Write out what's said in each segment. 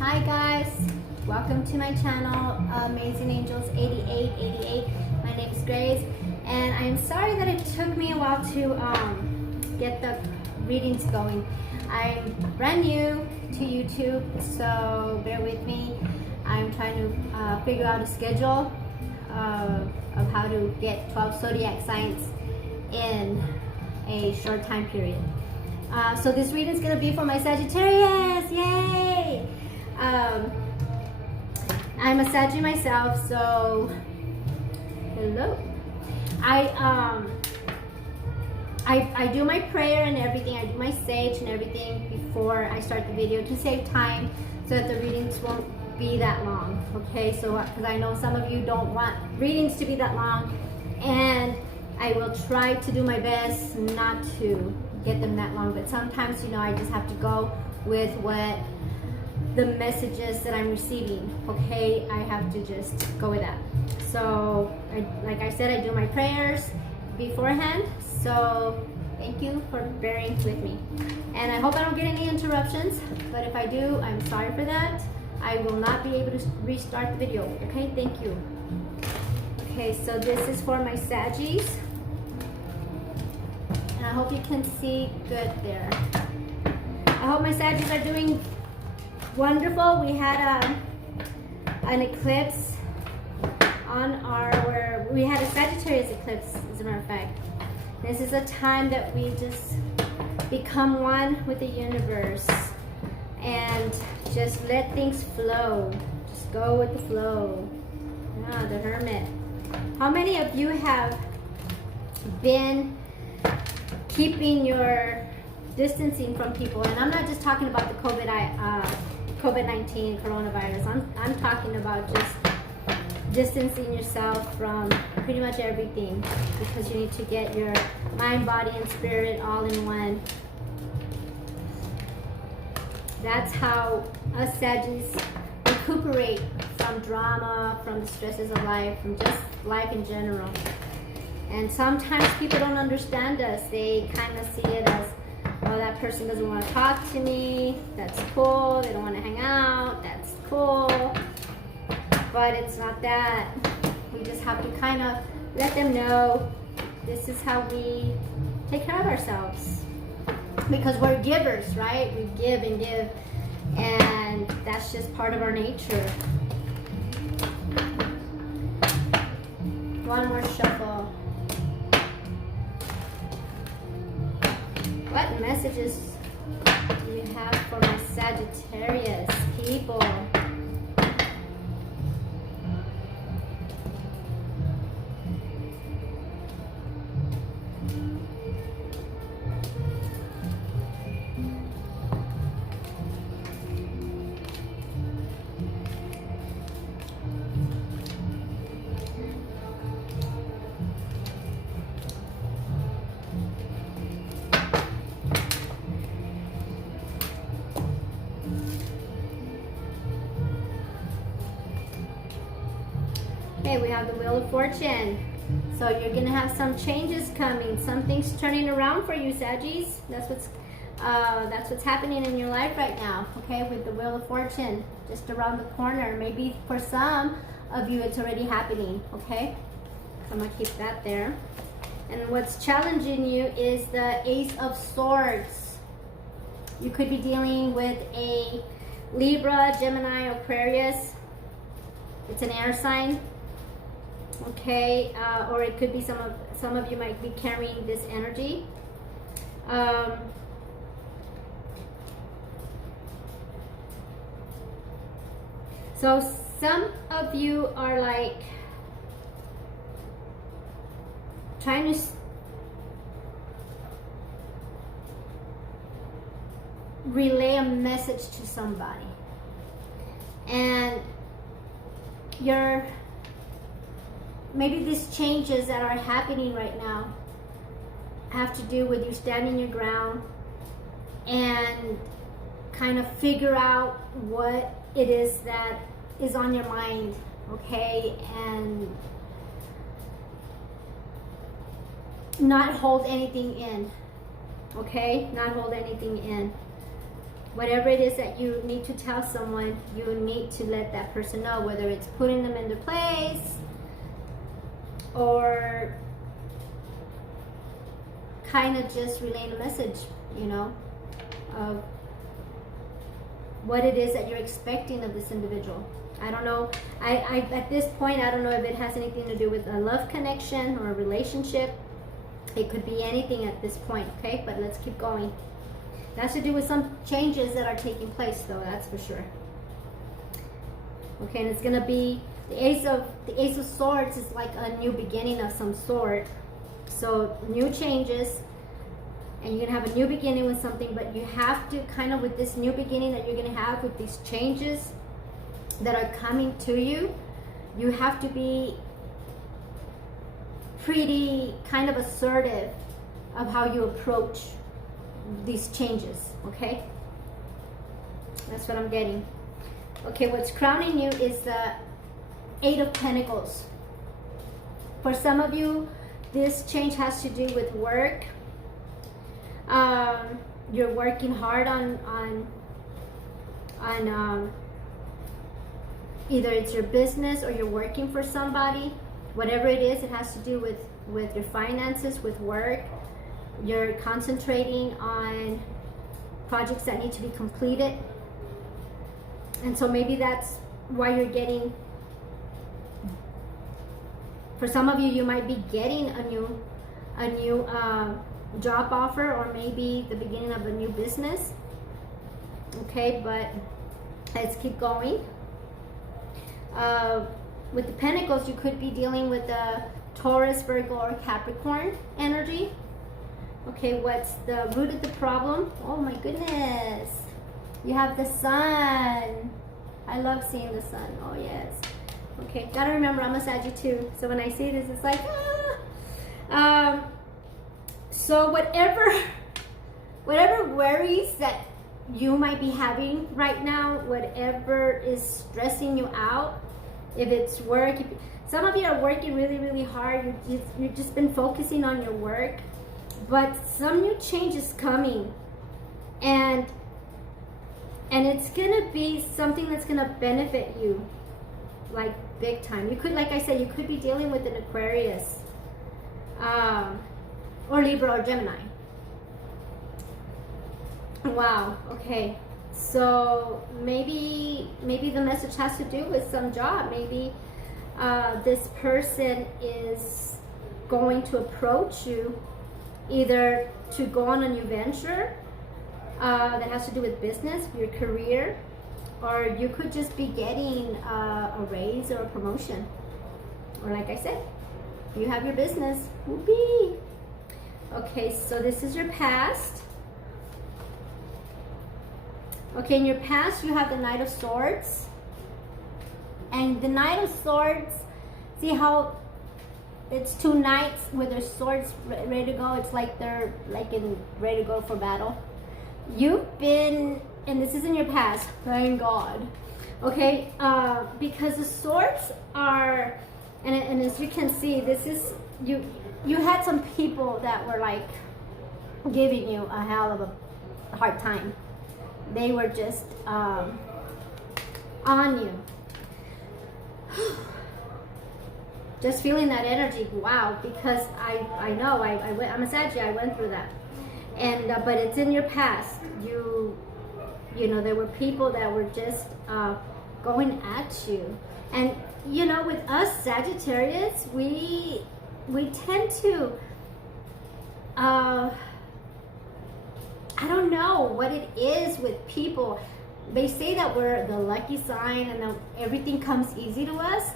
Hi guys, welcome to my channel, Amazing Angels 8888. My name is Grace, and I'm sorry that it took me a while to get the readings going. I'm brand new to YouTube, so bear with me. I'm trying to figure out a schedule of how to get 12 zodiac signs in a short time period. So this reading is going to be for my Sagittarius. Yay! I'm a Saggy myself, so hello. I do my prayer and everything. I do my sage and everything before I start the video to save time, so that the readings won't be that long. Okay, so because I know some of you don't want readings to be that long, and I will try to do my best not to get them that long, but sometimes, you know, I just have to go with what the messages that I'm receiving. Okay, I have to just go with that. So like I said, I do my prayers beforehand, so thank you for bearing with me, and I hope I don't get any interruptions, but if I do, I'm sorry for that. I will not be able to restart the video. Okay, thank you. Okay, so this is for my Saggies, and I hope you can see good there. I hope my Saggies are doing wonderful. We had an eclipse on we had a Sagittarius eclipse, as a matter of fact. This is a time that we just become one with the universe and just let things flow. Just go with the flow. Ah, the Hermit. How many of you have been keeping your distancing from people? And I'm not just talking about the COVID-19 coronavirus. I'm talking about just distancing yourself from pretty much everything, because you need to get your mind, body, and spirit all in one. That's how us Saggies recuperate from drama, from the stresses of life, from just life in general. And sometimes people don't understand us. They kind of see it as, oh, that person doesn't want to talk to me. That's cool. They don't want to hang out. That's cool. But it's not that. We just have to kind of let them know this is how we take care of ourselves. Because we're givers, right? We give and give. And that's just part of our nature. One more shuffle. What messages do you have for my Sagittarius people? Okay, we have the Wheel of Fortune. So you're gonna have some changes coming. Something's turning around for you, Saggies. That's what's happening in your life right now. Okay, with the Wheel of Fortune just around the corner. Maybe for some of you, it's already happening. Okay, so I'm gonna keep that there. And what's challenging you is the Ace of Swords. You could be dealing with a Libra, Gemini, Aquarius. It's an air sign. Okay, or it could be some of you might be carrying this energy. So some of you are like trying to relay a message to somebody, and maybe these changes that are happening right now have to do with you standing your ground and kind of figure out what it is that is on your mind, okay? And not hold anything in, okay? Not hold anything in. whatever it is that you need to tell someone, you need to let that person know, whether it's putting them in their place or kind of just relaying a message, you know, of what it is that you're expecting of this individual. I don't know. I at this point, I don't know if it has anything to do with a love connection or a relationship. It could be anything at this point, okay? But let's keep going. It has to do with some changes that are taking place, though, that's for sure. Okay, and it's gonna be the Ace of Swords is like a new beginning of some sort. So new changes, and you're gonna have a new beginning with something, but you have to kind of, with this new beginning that you're gonna have with these changes that are coming to you, you have to be pretty kind of assertive of how you approach these changes, okay? That's what I'm getting. Okay, what's crowning you is the Eight of Pentacles. For some of you, this change has to do with work. You're working hard on either it's your business or you're working for somebody. Whatever it is, it has to do with your finances, with work. You're concentrating on projects that need to be completed. And so maybe that's why you're getting, for some of you, you might be getting a new job offer, or maybe the beginning of a new business. Okay, but let's keep going. With the Pentacles, you could be dealing with the Taurus, Virgo, or Capricorn energy. Okay, what's the root of the problem? Oh my goodness. You have the Sun. I love seeing the Sun. Oh yes. Okay, gotta remember I'm a Sagittarius too. So when I see this, it's like, so whatever worries that you might be having right now, whatever is stressing you out, if it's work, some of you are working really, really hard. You've just been focusing on your work, but some new change is coming, and it's gonna be something that's gonna benefit you, like big time. You could, like I said, you could be dealing with an Aquarius, or Libra or Gemini. Wow. Okay. So maybe the message has to do with some job. Maybe this person is going to approach you either to go on a new venture that has to do with business, your career, or you could just be getting a raise or a promotion. Or like I said, you have your business. Whoopee. Okay, so this is your past. Okay, in your past, you have the Knight of Swords. And the Knight of Swords, see how it's two knights with their swords ready to go? It's like they're ready to go for battle. You've been, and this is in your past, thank God. Okay, because the swords are, and as you can see, this is, you had some people that were like giving you a hell of a hard time. They were just on you. Just feeling that energy. Wow, because I know I'm a Sagittarius. I went through that, and but it's in your past. You know, there were people that were just going at you, and you know, with us Sagittarius, we tend to I don't know what it is with people. They say that we're the lucky sign and that everything comes easy to us,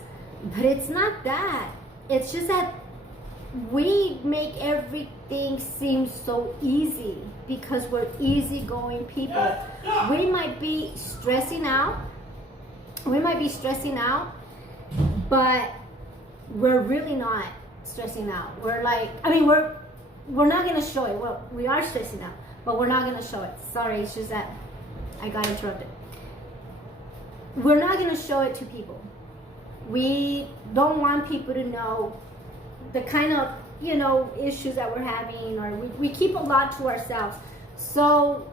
but it's not that. It's just that we make everything seem so easy because we're easygoing people. We might be stressing out. But we're really not stressing out. We're like, I mean, we're not gonna show it. Well, we are stressing out, but we're not gonna show it. Sorry, it's just that I got interrupted. We're not gonna show it to people. We don't want people to know the kind of, you know, issues that we're having, or we keep a lot to ourselves. So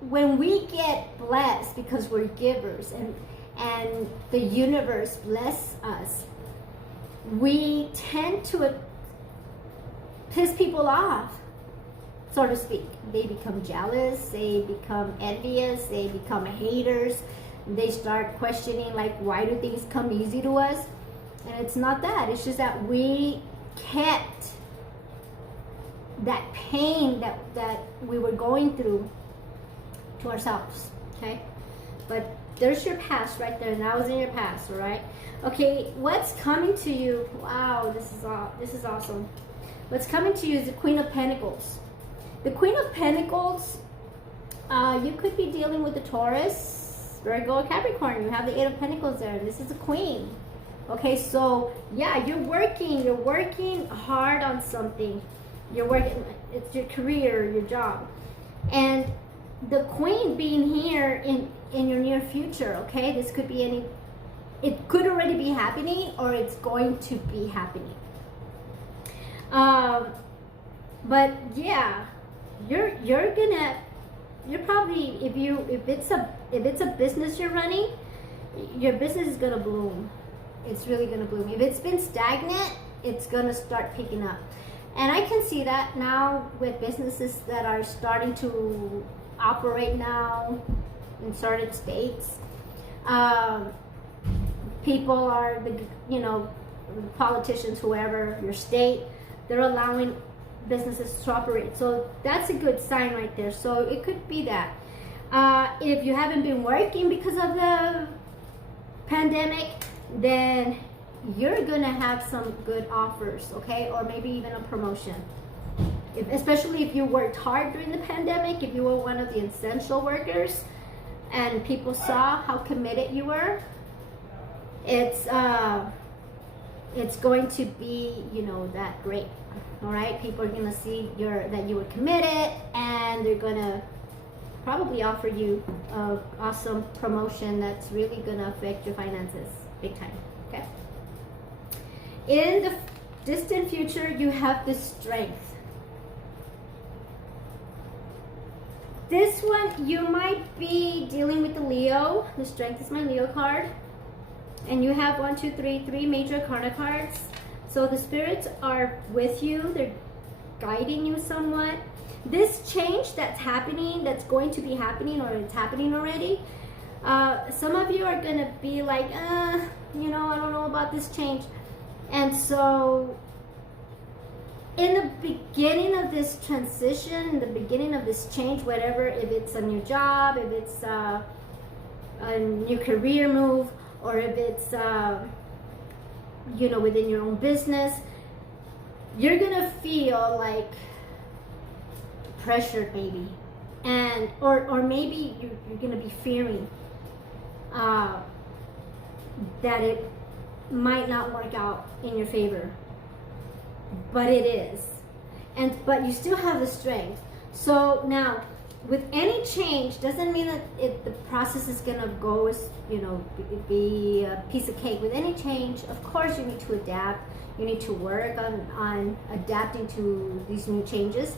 when we get blessed because we're givers and the universe bless us, we tend to piss people off, so to speak. They become jealous, they become envious, they become haters. They start questioning, like, why do things come easy to us? And it's not that. It's just that we kept that pain that we were going through to ourselves, okay? But there's your past right there. That was in your past, all right? Okay, what's coming to you? Wow, this is awesome. What's coming to you is the Queen of Pentacles. The Queen of Pentacles, you could be dealing with the Taurus, Virgo, Capricorn. You have the Eight of Pentacles there. This is the Queen. Okay, so yeah, you're working hard on something. It's your career, your job. And the Queen being here in your near future, okay? This could be it could already be happening, or it's going to be happening. But yeah, you're probably, if it's a business you're running, your business is gonna bloom. It's really gonna bloom. If it's been stagnant, it's gonna start picking up. And I can see that now with businesses that are starting to operate now in certain states. People are, politicians, whoever, your state, they're allowing businesses to operate. So that's a good sign right there. So it could be that. If you haven't been working because of the pandemic, then you're gonna have some good offers, okay? Or maybe even a promotion. Especially if you worked hard during the pandemic, if you were one of the essential workers and people saw how committed you were, it's going to be, that great. All right, people are gonna see that you were committed, and they're gonna probably offer you an awesome promotion that's really gonna affect your finances big time. Okay. In the distant future, you have the Strength. This one, you might be dealing with the Leo. The Strength is my Leo card. And you have 3 major karma cards. So the spirits are with you. They're guiding you somewhat. This change that's happening, that's going to be happening, or it's happening already, some of you are going to be like, I don't know about this change. And so in the beginning of this transition, in the beginning of this change, whatever, if it's a new job, if it's a new career move, or if it's within your own business, you're gonna feel like pressured, maybe, and or maybe you're gonna be fearing that it might not work out in your favor, but it is. But you still have the Strength. So now, with any change, doesn't mean that the process is gonna go as, be a piece of cake. With any change, of course, you need to adapt. You need to work on adapting to these new changes.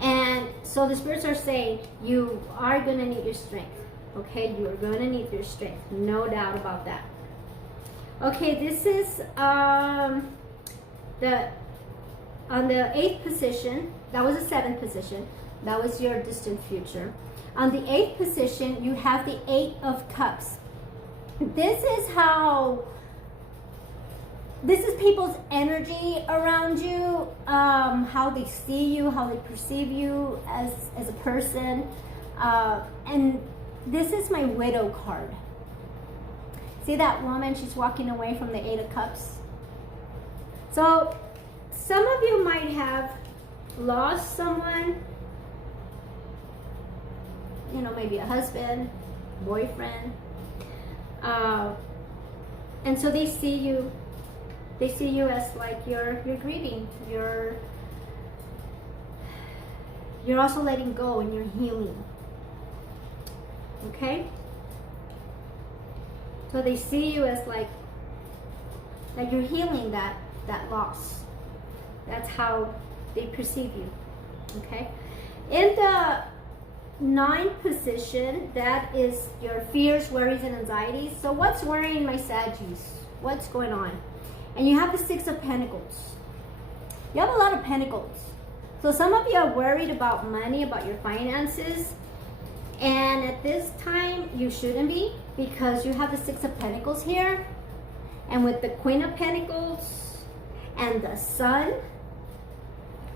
And so the spirits are saying you are gonna need your Strength. Okay, you are gonna need your Strength, no doubt about that. Okay, this is on the 8th position. That was the 7th position. That was your distant future. On the 8th position, you have the 8 of Cups. This is people's energy around you, how they see you, how they perceive you as a person. And this is my Widow card. See that woman? She's walking away from the 8 of Cups. So some of you might have lost someone, maybe a husband, boyfriend, and so they see you as like you're grieving, you're also letting go, and you're healing. Okay, so they see you as like that you're healing that loss. That's how they perceive you. Okay, in the ninth position, that is your fears, worries, and anxieties. So what's worrying my Saggies? What's going on? And you have the Six of Pentacles. You have a lot of pentacles. So some of you are worried about money, about your finances. And at this time, you shouldn't be, because you have the Six of Pentacles here. And with the Queen of Pentacles and the Sun,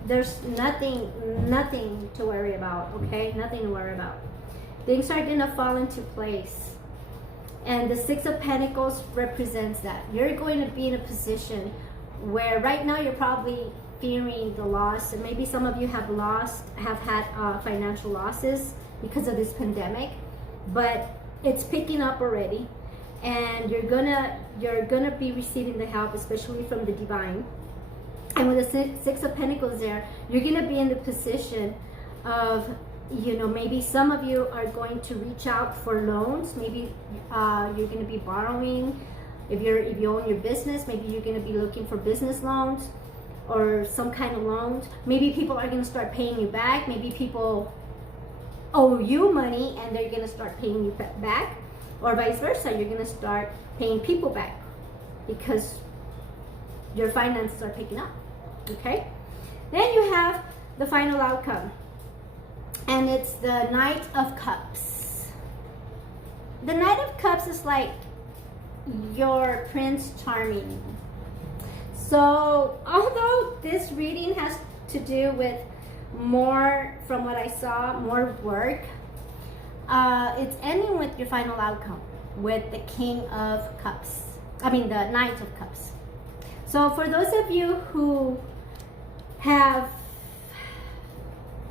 there's nothing to worry about, okay? Nothing to worry about. Things are going to fall into place. And the Six of Pentacles represents that. You're going to be in a position where right now you're probably fearing the loss. And maybe some of you have had financial losses because of this pandemic. But it's picking up already. And you're gonna be receiving the help, especially from the divine. And with the Six of Pentacles there, you're going to be in the position of, maybe some of you are going to reach out for loans. Maybe you're going to be borrowing. If you own your business, maybe you're going to be looking for business loans or some kind of loans. Maybe people are going to start paying you back. Maybe people owe you money and they're going to start paying you back. Or vice versa, you're going to start paying people back because your finances are picking up. Okay, then you have the final outcome, and it's the Knight of Cups. The Knight of Cups is like your Prince Charming. So although this reading has to do with more, from what I saw, more work, it's ending with your final outcome with the King of Cups. I mean the Knight of Cups. So for those of you who have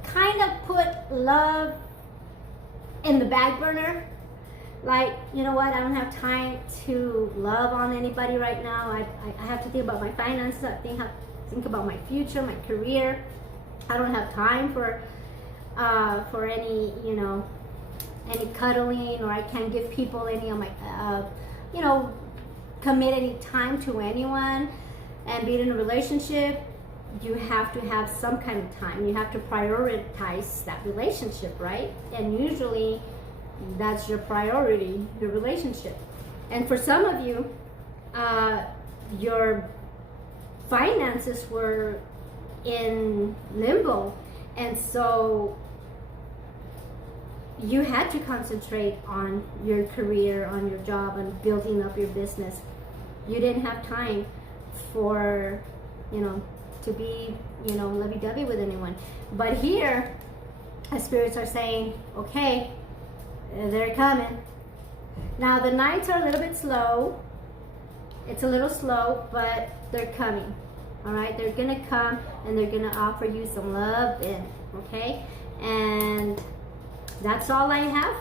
kind of put love in the back burner, like, you know what, I don't have time to love on anybody right now. I have to think about my finances. I think about my future, my career. I don't have time for any, any cuddling, or I can't give people any of my, commit any time to anyone and be in a relationship. You have to have some kind of time. You have to prioritize that relationship, right? And usually that's your priority, your relationship. And for some of you, your finances were in limbo, and so you had to concentrate on your career, on your job, on building up your business. You didn't have time for, to be, lovey-dovey with anyone. But here, the spirits are saying, okay, they're coming. Now, the nights are a little bit slow. It's a little slow, but they're coming. All right, they're gonna come and they're gonna offer you some love, okay? And that's all I have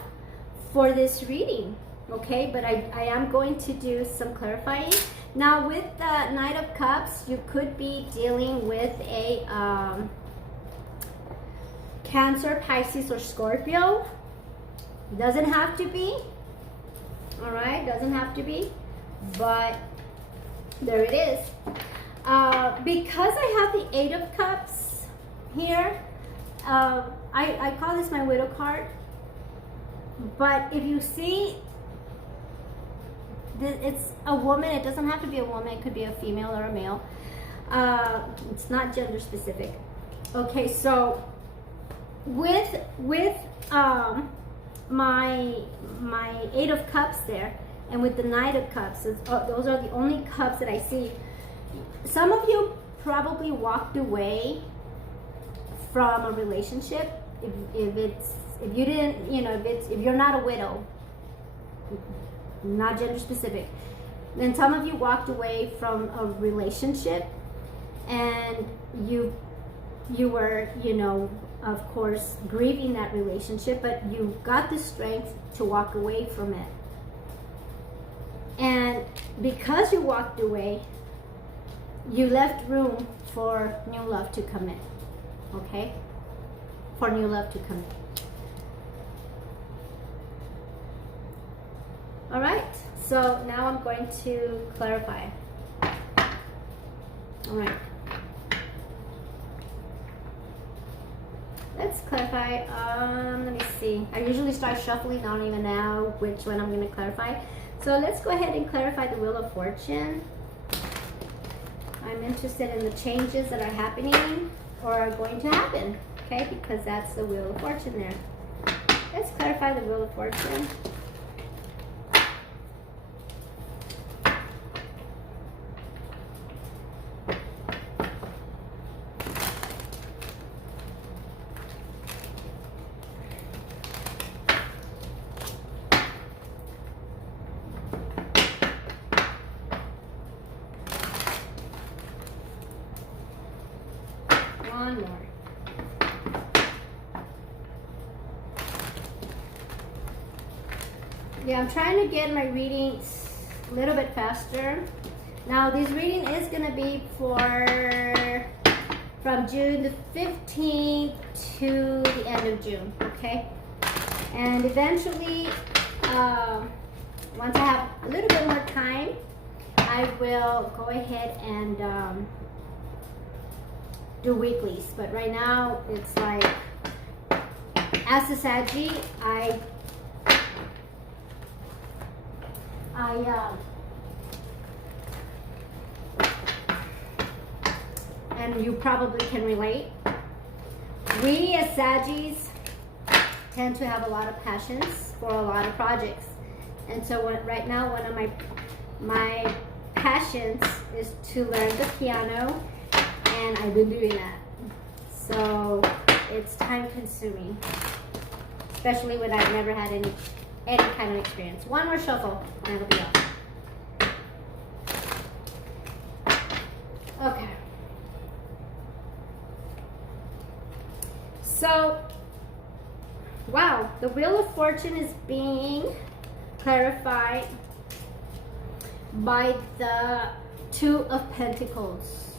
for this reading, okay? But I am going to do some clarifying. Now, with the Knight of Cups, you could be dealing with a Cancer, Pisces, or Scorpio. Doesn't have to be, all right? Doesn't have to be, but there it is. Because I have the Eight of Cups here, I call this my widow card. But if you see, it's a woman. It doesn't have to be a woman. It could be a female or a male. It's not gender specific. Okay, so with my Eight of Cups there, and with the Knight of Cups, those are the only cups that I see. Some of you probably walked away from a relationship if you're not a widow, not gender specific. Then some of you walked away from a relationship, and you were, of course, grieving that relationship, but you got the strength to walk away from it. And because you walked away, you left room for new love to come in, okay? For new love to come in. All right, so now I'm going to clarify. All right. let's clarify. Let me see. I usually start shuffling. I don't even know which one I'm going to clarify. So let's go ahead and clarify the Wheel of Fortune. I'm interested in the changes that are happening or are going to happen, okay? Because that's the Wheel of Fortune there. Let's clarify the Wheel of Fortune. One more. Yeah, I'm trying to get my readings a little bit faster. Now, this reading is going to be from June the 15th to the end of June, okay? And eventually, once I have a little bit more time, I will go ahead and do weeklies. But right now, it's like, as a Saggy, and you probably can relate. We as Saggies tend to have a lot of passions for a lot of projects, and so right now one of my passions is to learn the piano, and I've been doing that. So it's time consuming, especially when I've never had any kind of experience. One more shuffle and it'll be off. Okay. So, wow, the Wheel of Fortune is being clarified by the Two of Pentacles.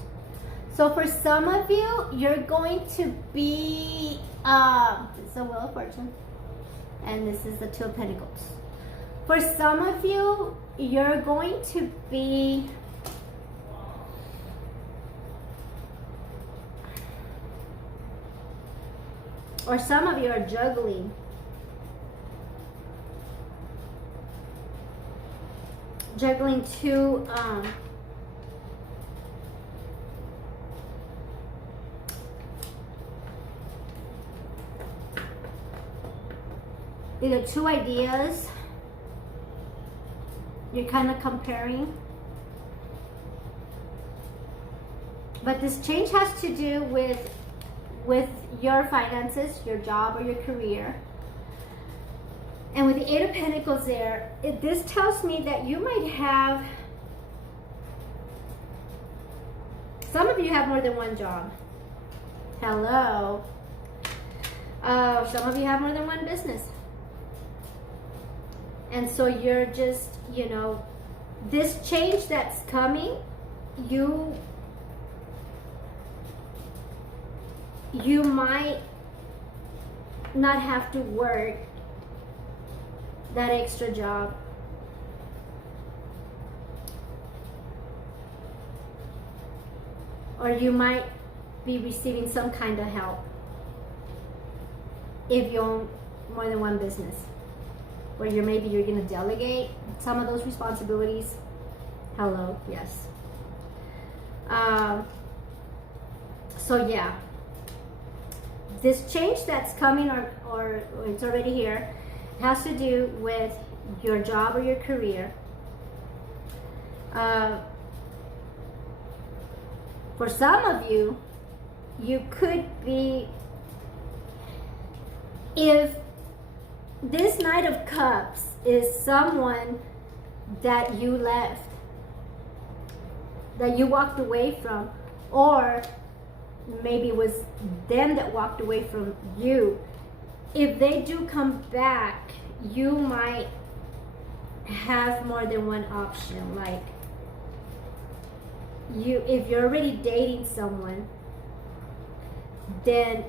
So for some of you, you're going to be, it's the Wheel of Fortune, and this is the Two of Pentacles. For some of you, you're going to be or some of you are juggling. Juggling two either two ideas you're kind of comparing. But this change has to do with your finances, your job, or your career. And with the Eight of Pentacles there, this tells me that you might have, some of you have more than one job. Hello. Some of you have more than one business. And so you're just, you know, this change that's coming, you might not have to work that extra job. Or you might be receiving some kind of help if you own more than one business, where maybe you're going to delegate some of those responsibilities. Hello, yes. So yeah, this change that's coming, or it's already here, has to do with your job or your career. For some of you, you could be, if this Knight of Cups is someone that you left, that you walked away from, or maybe it was them that walked away from you. If they do come back, you might have more than one option. Like, if you're already dating someone, then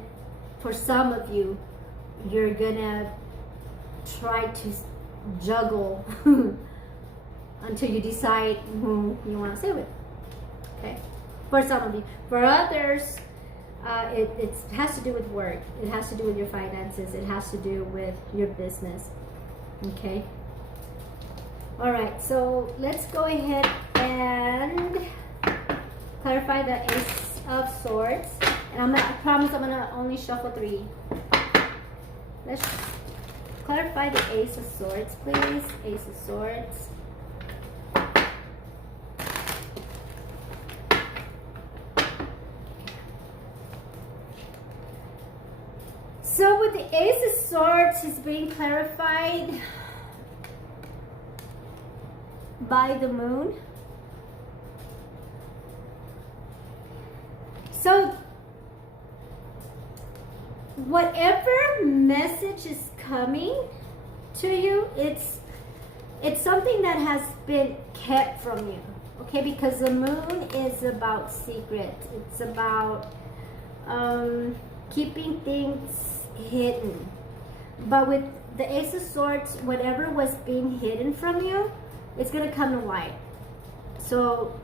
for some of you, you're gonna try to juggle until you decide who you want to stay with. Okay, for some of you. For others, It has to do with work. It has to do with your finances. It has to do with your business. Okay. All right. So let's go ahead and clarify the Ace of Swords. And I promise I'm gonna only shuffle 3. Let's clarify the Ace of Swords, please. Ace of Swords. So with the Ace of Swords is being clarified by the moon. So whatever message is coming to you, it's something that has been kept from you. Okay, because the moon is about secret. It's about keeping things hidden. But with the Ace of Swords, whatever was being hidden from you, it's going to come to light. So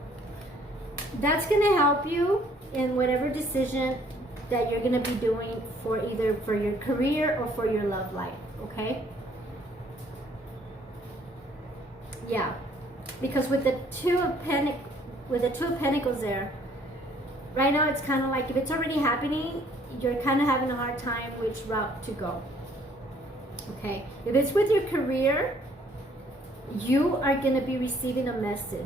that's going to help you in whatever decision that you're going to be doing for either for your career or for your love life. Okay? Yeah. Because with the Two of Pentacles there, right now it's kind of like if it's already happening, you're kind of having a hard time which route to go. Okay, if it's with your career, you are going to be receiving a message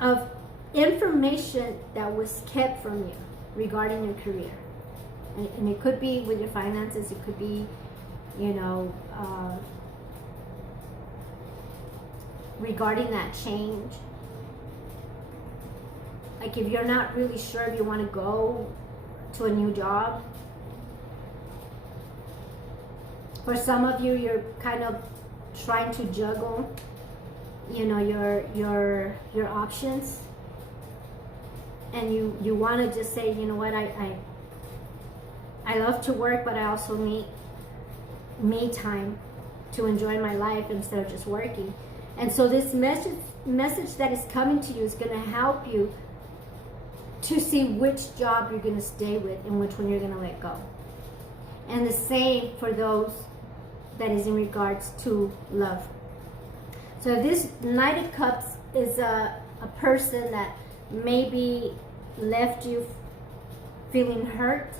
of information that was kept from you regarding your career. And it could be with your finances, it could be, you know, regarding that change. Like if you're not really sure if you want to go to a new job. For some of you, you're kind of trying to juggle, you know, your options. And you want to just say, you know what, I love to work, but I also need me time to enjoy my life instead of just working. And so this message that is coming to you is going to help you to see which job you're going to stay with and which one you're going to let go. And the same for those that is in regards to love. So this Knight of Cups is a person that maybe left you feeling hurt.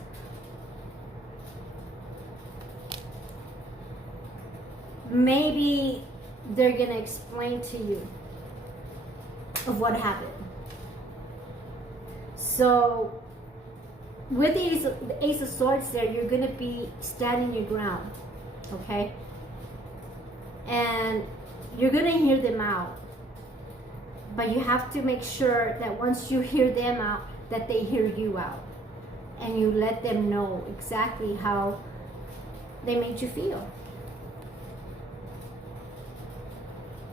Maybe they're going to explain to you of what happened. So with the Ace of Swords there, you're going to be standing your ground, okay? And you're going to hear them out. But you have to make sure that once you hear them out, that they hear you out. And you let them know exactly how they made you feel.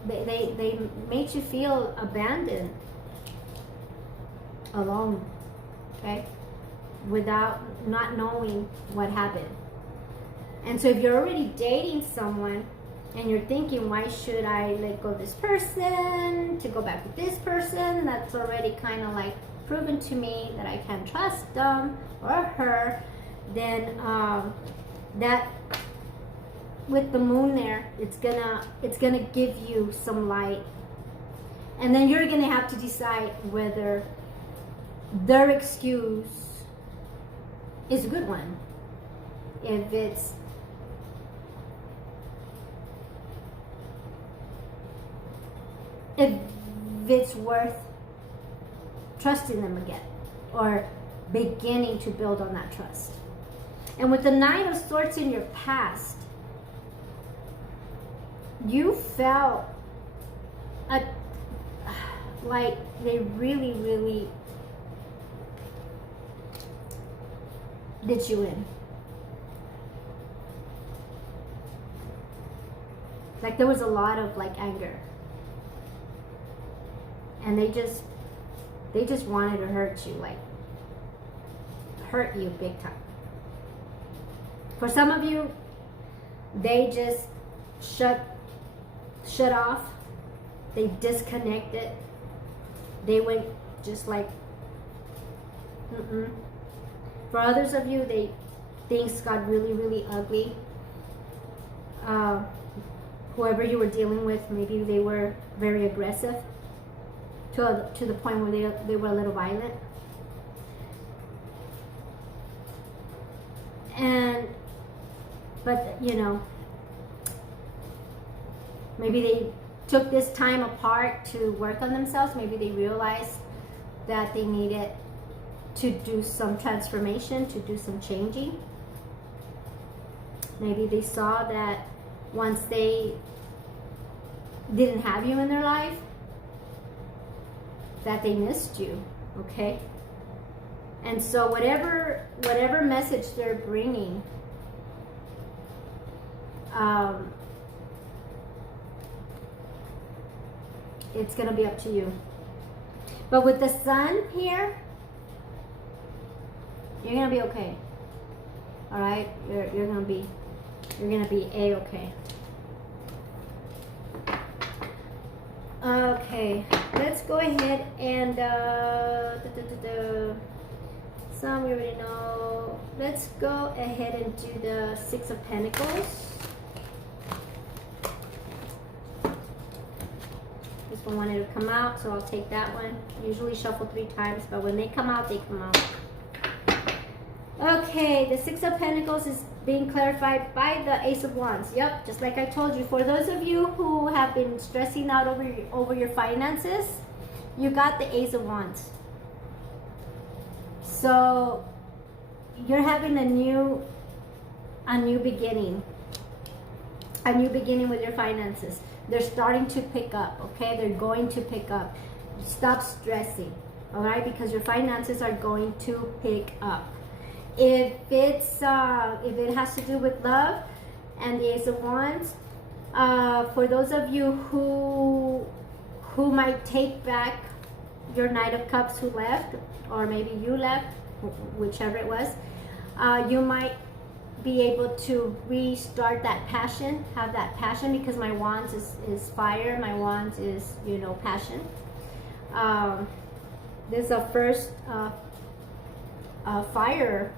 They made you feel abandoned, alone, okay, without not knowing what happened. And so if you're already dating someone and you're thinking, why should I let go of this person to go back with this person that's already kind of like proven to me that I can't trust them or her, then that with the moon there, it's gonna give you some light. And then you're gonna have to decide whether their excuse is a good one. If it's worth trusting them again or beginning to build on that trust. And with the Nine of Swords in your past, you felt like they really, really did you in. Like there was a lot of like anger. And they just wanted to hurt you, like hurt you big time. For some of you, they just shut off. They disconnected. They went just like, For others of you, things got really, really ugly. Whoever you were dealing with, maybe they were very aggressive to the point where they were a little violent. But you know, maybe they took this time apart to work on themselves. Maybe they realized that they needed to do some transformation, to do some changing. Maybe they saw that once they didn't have you in their life, that they missed you, okay? And so whatever message they're bringing, it's gonna be up to you. But with the sun here, you're gonna be okay. All right, you're gonna be a-okay. Okay, let's go ahead and some we already know. Let's go ahead and do the Six of Pentacles. This one wanted to come out, so I'll take that one. Usually shuffle 3 times, but when they come out, they come out. Okay, the Six of Pentacles is being clarified by the Ace of Wands. Yep, just like I told you. For those of you who have been stressing out over your finances, you got the Ace of Wands. So you're having a new beginning. A new beginning with your finances. They're starting to pick up, okay? They're going to pick up. Stop stressing, all right? Because your finances are going to pick up. If it has to do with love and the Ace of Wands, for those of you who might take back your Knight of Cups who left, or maybe you left, whichever it was, you might be able to restart that passion, have that passion, because my Wands is fire, my Wands is, you know, passion. This is the first fire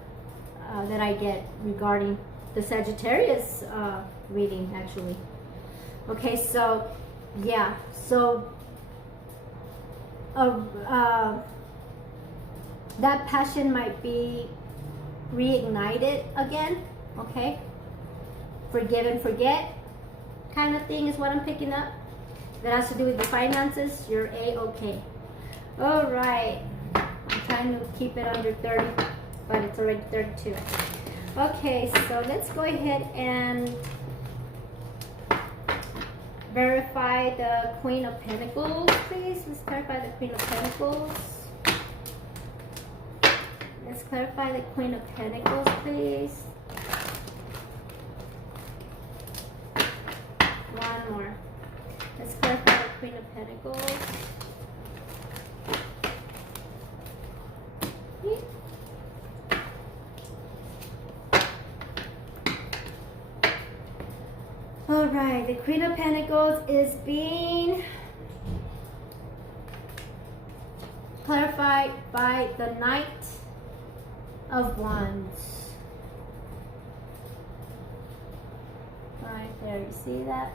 that I get regarding the Sagittarius reading, actually. Okay, so yeah, so that passion might be reignited again, okay? Forgive and forget kind of thing is what I'm picking up. That has to do with the finances. You're a-okay. All right, I'm trying to keep it under 30, but it's already 32. Okay, so let's go ahead and verify the Queen of Pentacles, please. Let's clarify the Queen of Pentacles. Let's clarify the Queen of Pentacles, please. One more. Let's clarify the Queen of Pentacles. All right, the Queen of Pentacles is being clarified by the Knight of Wands. Right there, you see that?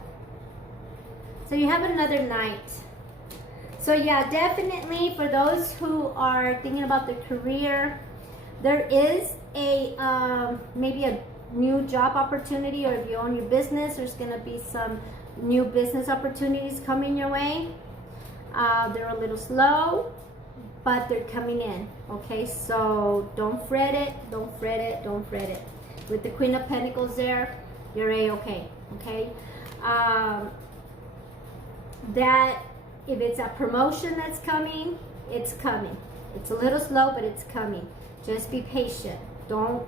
So you have another Knight. So yeah, definitely for those who are thinking about their career, there is a maybe a new job opportunity, or if you own your business, there's gonna be some new business opportunities coming your way. They're a little slow, but they're coming in, okay? So don't fret it, don't fret it, don't fret it. With the Queen of Pentacles there, you're a-okay, okay? That if it's a promotion that's coming, it's coming. It's a little slow, but it's coming. Just be patient. Don't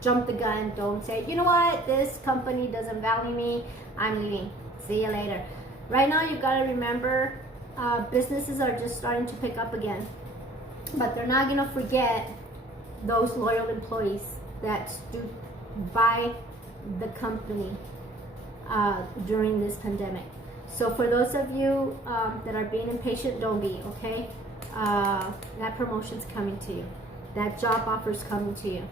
jump the gun. Don't say, you know what, this company doesn't value me, I'm leaving. See you later. Right now, you've got to remember, businesses are just starting to pick up again. But they're not going to forget those loyal employees that stood by the company during this pandemic. So for those of you that are being impatient, don't be, okay? that promotion's coming to you. That job offer's coming to you.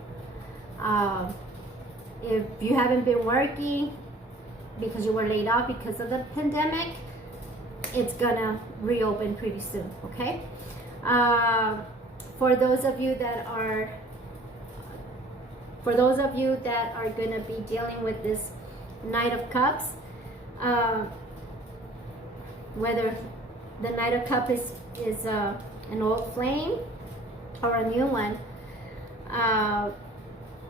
If you haven't been working because you were laid off because of the pandemic, it's gonna reopen pretty soon, okay? For those of you that are gonna be dealing with this Knight of Cups, whether the Knight of Cups is an old flame or a new one,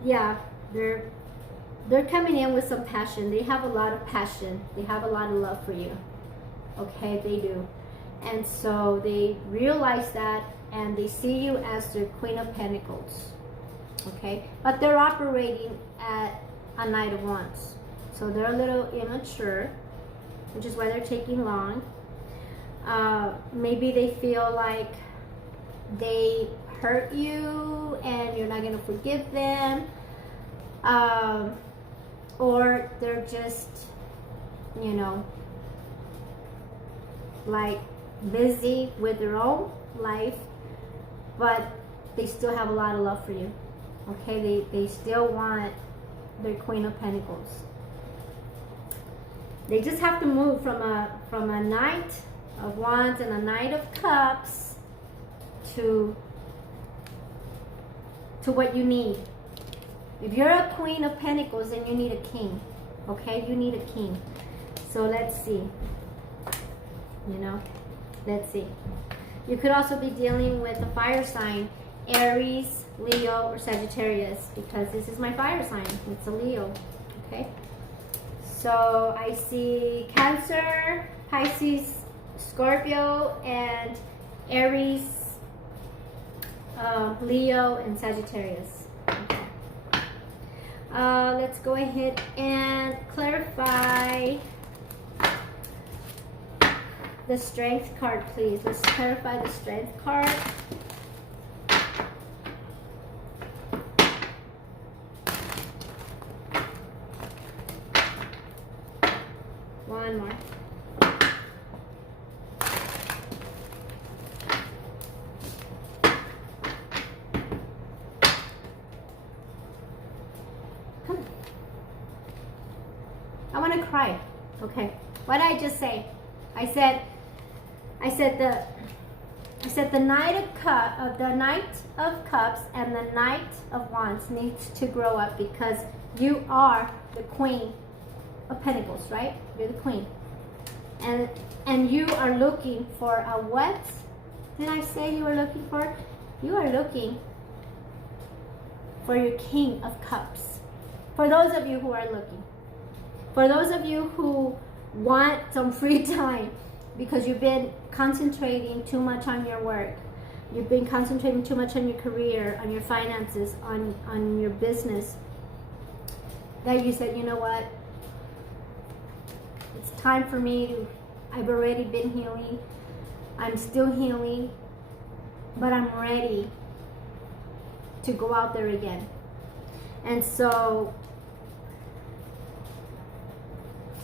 yeah, they're coming in with some passion. They have a lot of passion. They have a lot of love for you. Okay, they do. And so they realize that, and they see you as their Queen of Pentacles. Okay, but they're operating at a Knight of Wands. So they're a little immature, which is why they're taking long. Maybe they feel like they hurt you and you're not going to forgive them. Or they're just, you know, like busy with their own life, but they still have a lot of love for you. Okay, they still want their Queen of Pentacles. They just have to move from a Knight of Wands and a Knight of Cups to what you need. If you're a Queen of Pentacles, then you need a king. Okay, you need a king. So let's see. You know, let's see. You could also be dealing with a fire sign, Aries, Leo, or Sagittarius, because this is my fire sign. It's a Leo. Okay. So I see Cancer, Pisces, Scorpio, and Aries, Leo, and Sagittarius. Okay. Let's go ahead and clarify the Strength card, please. Let's clarify the Strength card. One more. I want to cry. Okay. What did I just say? I said the Knight of Cups and the Knight of Wands needs to grow up, because you are the Queen of Pentacles, right? You're the Queen. And you are looking for a what? Did I say you were looking for? You are looking for your King of Cups. For those of you who are looking. For those of you who want some free time because you've been concentrating too much on your work, you've been concentrating too much on your career, on your finances, on your business, that you said, you know what, it's time for me to, I've already been healing, I'm still healing, but I'm ready to go out there again. And so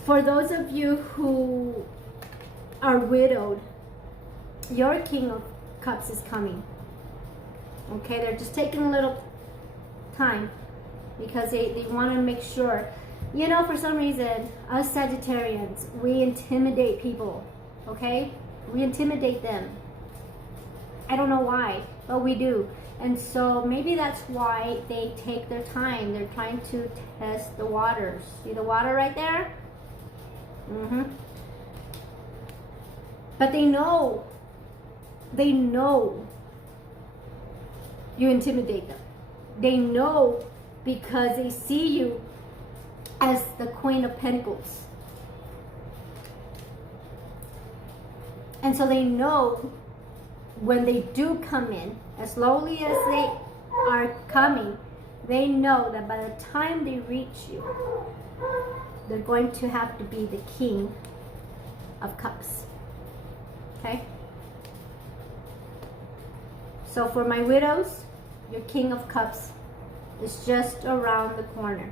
for those of you who are widowed, your King of Cups is coming. Okay, they're just taking a little time because they want to make sure. You know, for some reason, us Sagittarians, we intimidate people. Okay, we intimidate them. I don't know why, but we do. And so maybe that's why they take their time. They're trying to test the waters. See the water right there? But they know you intimidate them. They know because they see you as the Queen of Pentacles. And so they know when they do come in, as slowly as they are coming, they know that by the time they reach you, they're going to have to be the King of Cups. Okay? So for my widows, your King of Cups is just around the corner.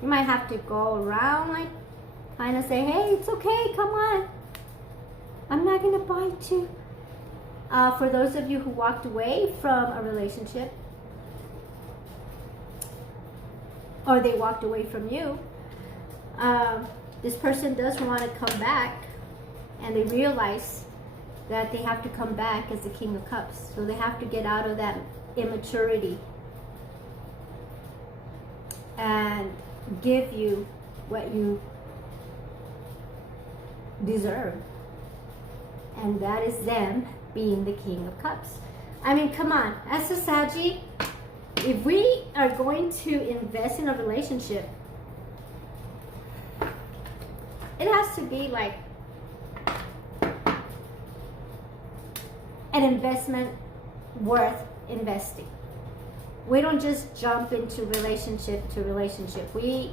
You might have to go around, like, kind of say, hey, it's okay, come on. I'm not going to bite you. For those of you who walked away from a relationship, or they walked away from you, this person does want to come back, and they realize that they have to come back as the King of Cups. So they have to get out of that immaturity and give you what you deserve. And that is them being the King of Cups. I mean, come on. As a Saggy, if we are going to invest in a relationship, it has to be like an investment worth investing. We don't just jump into relationship to relationship. We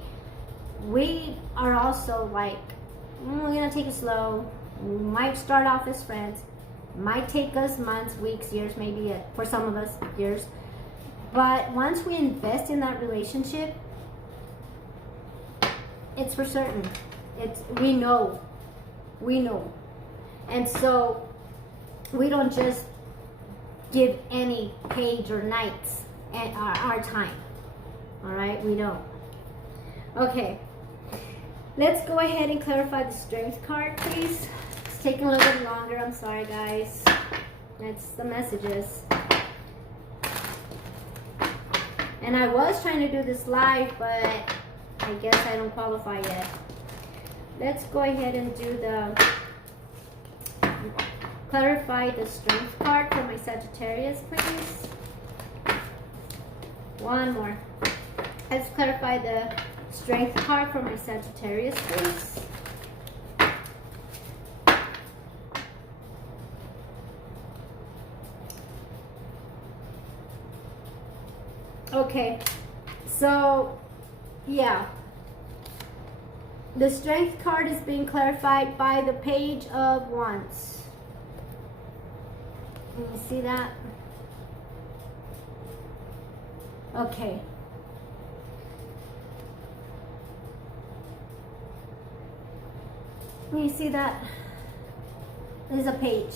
are also like, we're gonna take it slow. We might start off as friends. Might take us months, weeks, years, maybe for some of us years. But once we invest in that relationship, it's for certain. We know. And so we don't just give any page or nights at our time. All right, we don't. Okay, let's go ahead and clarify the Strength card, please. It's taking a little bit longer. I'm sorry, guys. That's the messages. And I was trying to do this live, but I guess I don't qualify yet. Let's go ahead and do the clarify the Strength card for my Sagittarius, please. One more. Let's clarify the Strength card for my Sagittarius, please. Okay, so yeah, the Strength card is being clarified by the Page of Wands. Can you see that? Okay. Can you see that? There's a page.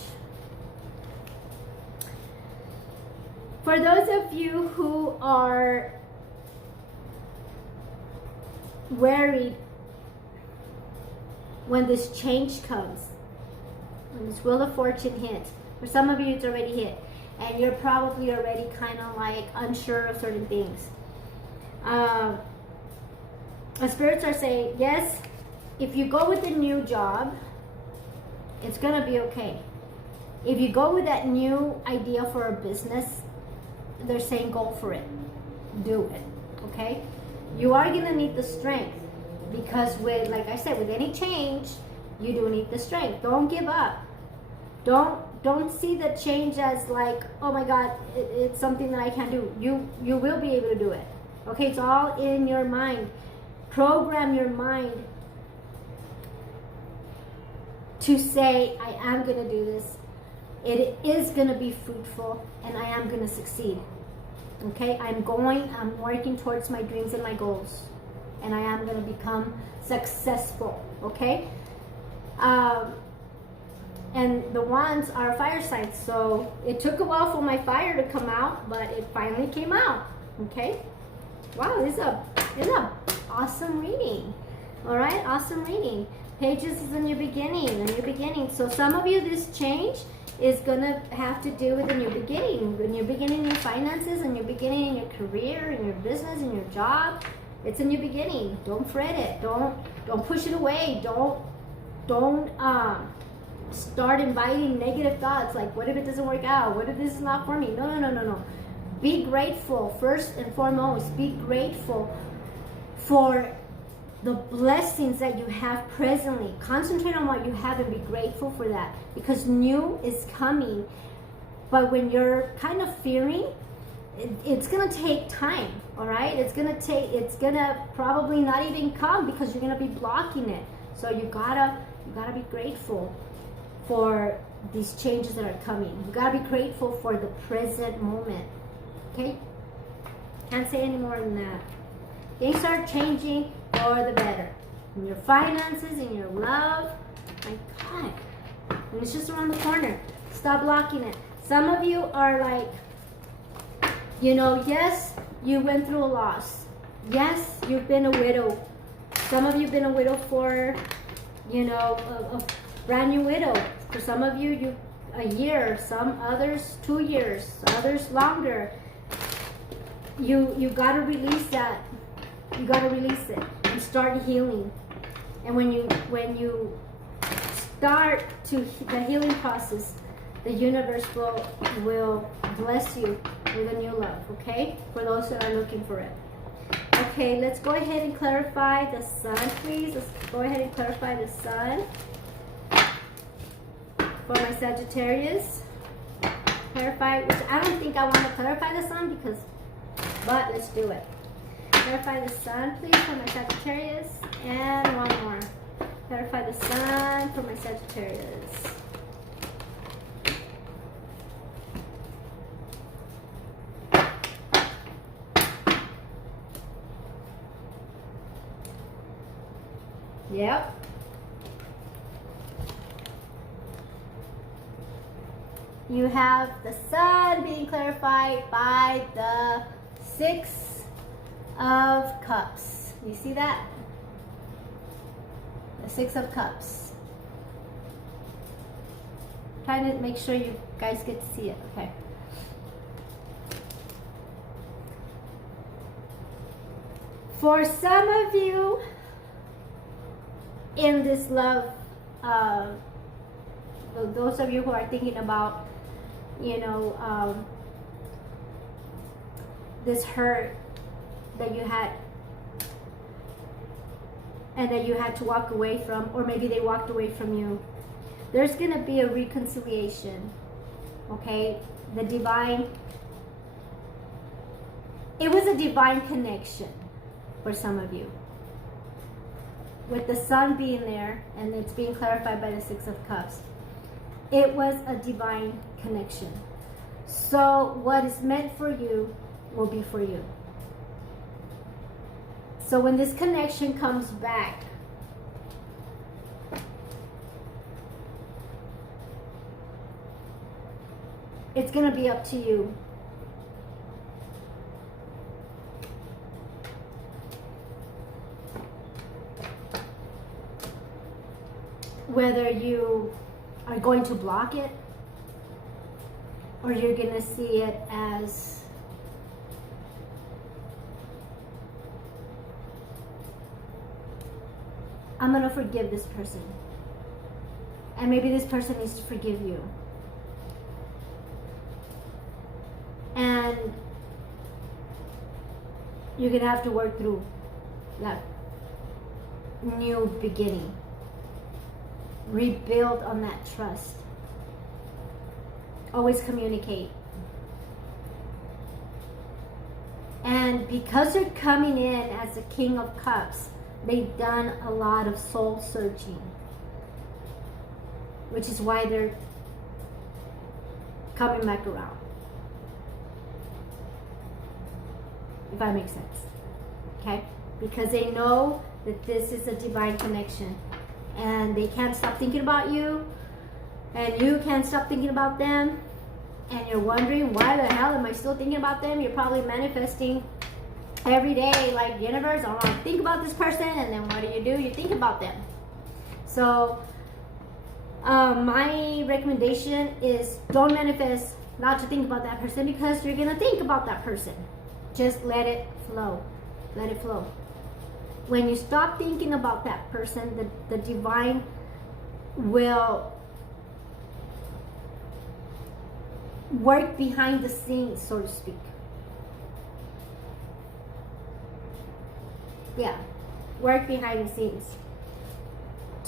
For those of you who are worried when this change comes, when this Wheel of Fortune hits, for some of you it's already hit, and you're probably already kind of like unsure of certain things. The spirits are saying, yes, if you go with the new job, it's gonna be okay. If you go with that new idea for a business, they're saying go for it, do it. Okay, you are gonna need the strength, because with, like I said, with any change, you do need the strength. Don't give up. Don't see the change as like, oh my God, it's something that I can't do. You will be able to do it. Okay, it's all in your mind. Program your mind to say, I am gonna do this. It is gonna be fruitful, and I am gonna succeed. Okay, I'm working towards my dreams and my goals, and I am gonna become successful. Okay, and the wands are fire signs, so it took a while for my fire to come out, but it finally came out. Okay, wow, this is a awesome reading. All right, awesome reading. Pages is a new beginning, So some of you, this change is gonna have to do with a new beginning in your finances, a new beginning in your career, in your business, in your job. It's a new beginning. Don't fret it. Don't push it away. Don't start inviting negative thoughts like, what if it doesn't work out? What if this is not for me? No. Be grateful first and foremost. Be grateful for the blessings that you have presently. Concentrate on what you have and be grateful for that, because new is coming. But when you're kind of fearing, it's gonna take time. All right, it's gonna probably not even come, because you're gonna be blocking it. So you gotta be grateful for these changes that are coming. You gotta be grateful for the present moment. Okay, can't say any more than that. Things are changing for the better. In your finances, in your love. My God. And it's just around the corner. Stop blocking it. Some of you are like, you know, yes, you went through a loss. Yes, you've been a widow. Some of you have been a widow for, you know, a brand new widow. For some of you, a year. Some others 2 years. Others longer. You gotta release that. You gotta release it and start healing. And when you start the healing process, the universe will bless you with a new love. Okay, for those that are looking for it. Okay, let's go ahead and clarify the sun, please. Let's go ahead and clarify the sun for my Sagittarius. Clarify, which I don't think I want to clarify the sun because, but let's do it. Clarify the sun, please, for my Sagittarius. And one more. Clarify the sun for my Sagittarius. Yep. You have the sun being clarified by the 6 of Cups. You see that? The 6 of Cups. Trying to make sure you guys get to see it. Okay. For some of you in this love, those of you who are thinking about, you know, this hurt that you had and that you had to walk away from, or maybe they walked away from you, there's going to be a reconciliation. Okay, the divine, it was a divine connection for some of you, with the sun being there and it's being clarified by the 6 of Cups. It was a divine connection. So what is meant for you will be for you. So when this connection comes back, it's going to be up to you. Whether you are going to block it or you're going to see it as I'm going to forgive this person. And maybe this person needs to forgive you. And you're going to have to work through that new beginning. Rebuild on that trust. Always communicate. And because they're coming in as the King of Cups, they've done a lot of soul searching, which is why they're coming back around, if that makes sense. Okay, because they know that this is a divine connection and they can't stop thinking about you and you can't stop thinking about them, and you're wondering, why the hell am I still thinking about them? You're probably manifesting every day, like, universe, I want to think about this person, and then what do? You think about them. So my recommendation is don't manifest not to think about that person, because you're going to think about that person. Just let it flow. Let it flow. When you stop thinking about that person, the divine will work behind the scenes, so to speak. Yeah, work behind the scenes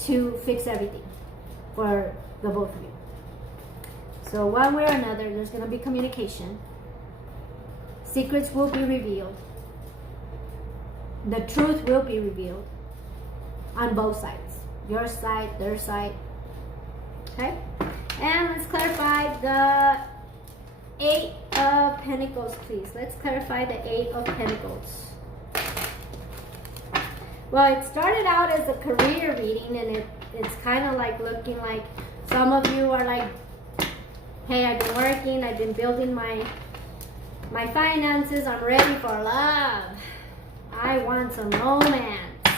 to fix everything for the both of you. So one way or another, there's going to be communication. Secrets will be revealed. The truth will be revealed on both sides. Your side, their side. Okay? And let's clarify the 8 of Pentacles, please. Let's clarify the 8 of Pentacles. Well, it started out as a career reading, and it's kind of like looking like some of you are like Okay, I've been working, I've been building my finances. I'm ready for love. I want some romance.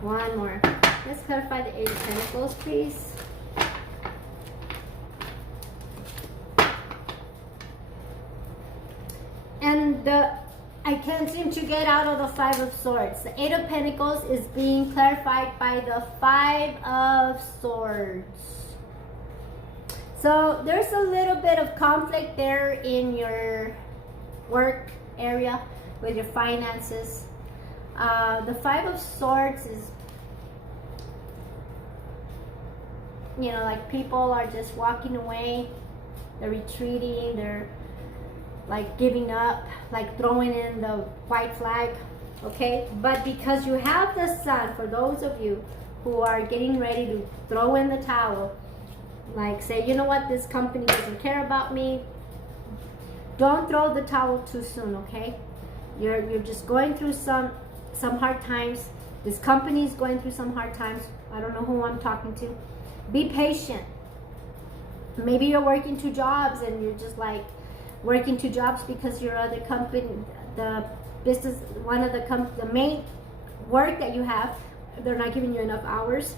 One more. Let's clarify the Eight of Pentacles, please. And I can't seem to get out of the Five of Swords. The Eight of Pentacles is being clarified by the Five of Swords. So there's a little bit of conflict there in your work area with your finances. The Five of Swords is, you know, like people are just walking away, they're retreating, they're like giving up, like throwing in the white flag, okay? But because you have the Sun, for those of you who are getting ready to throw in the towel, like say, you know what, this company doesn't care about me, don't throw the towel too soon, okay? You're just going through some hard times. This company is going through some hard times. I don't know who I'm talking to. Be patient. Maybe you're working 2 jobs and you're just like working 2 jobs because your other company, the business, the main work that you have, they're not giving you enough hours.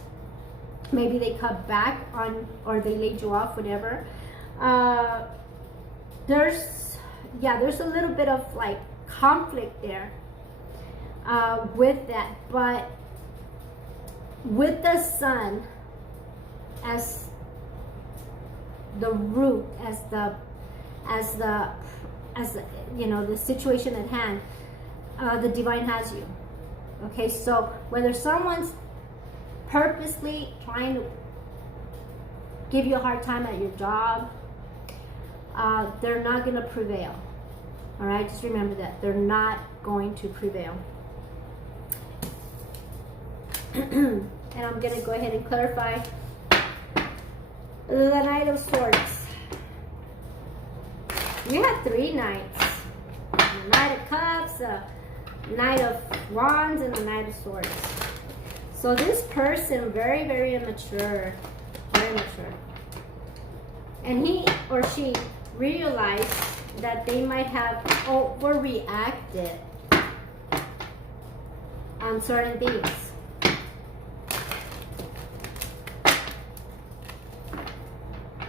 Maybe they cut back on, or they laid you off, whatever. There's a little bit of like conflict there with that, but with the Sun as the root, as the you know, the situation at hand, the divine has you. Okay, so whether someone's purposely trying to give you a hard time at your job, they're not going to prevail. All right, just remember that they're not going to prevail. And I'm going to go ahead and clarify the Knight of Swords. We had 3 knights: the Knight of Cups, the Knight of Wands, and the Knight of Swords. So this person, very, very immature, very mature. And he or she realized that they might have overreacted on certain things.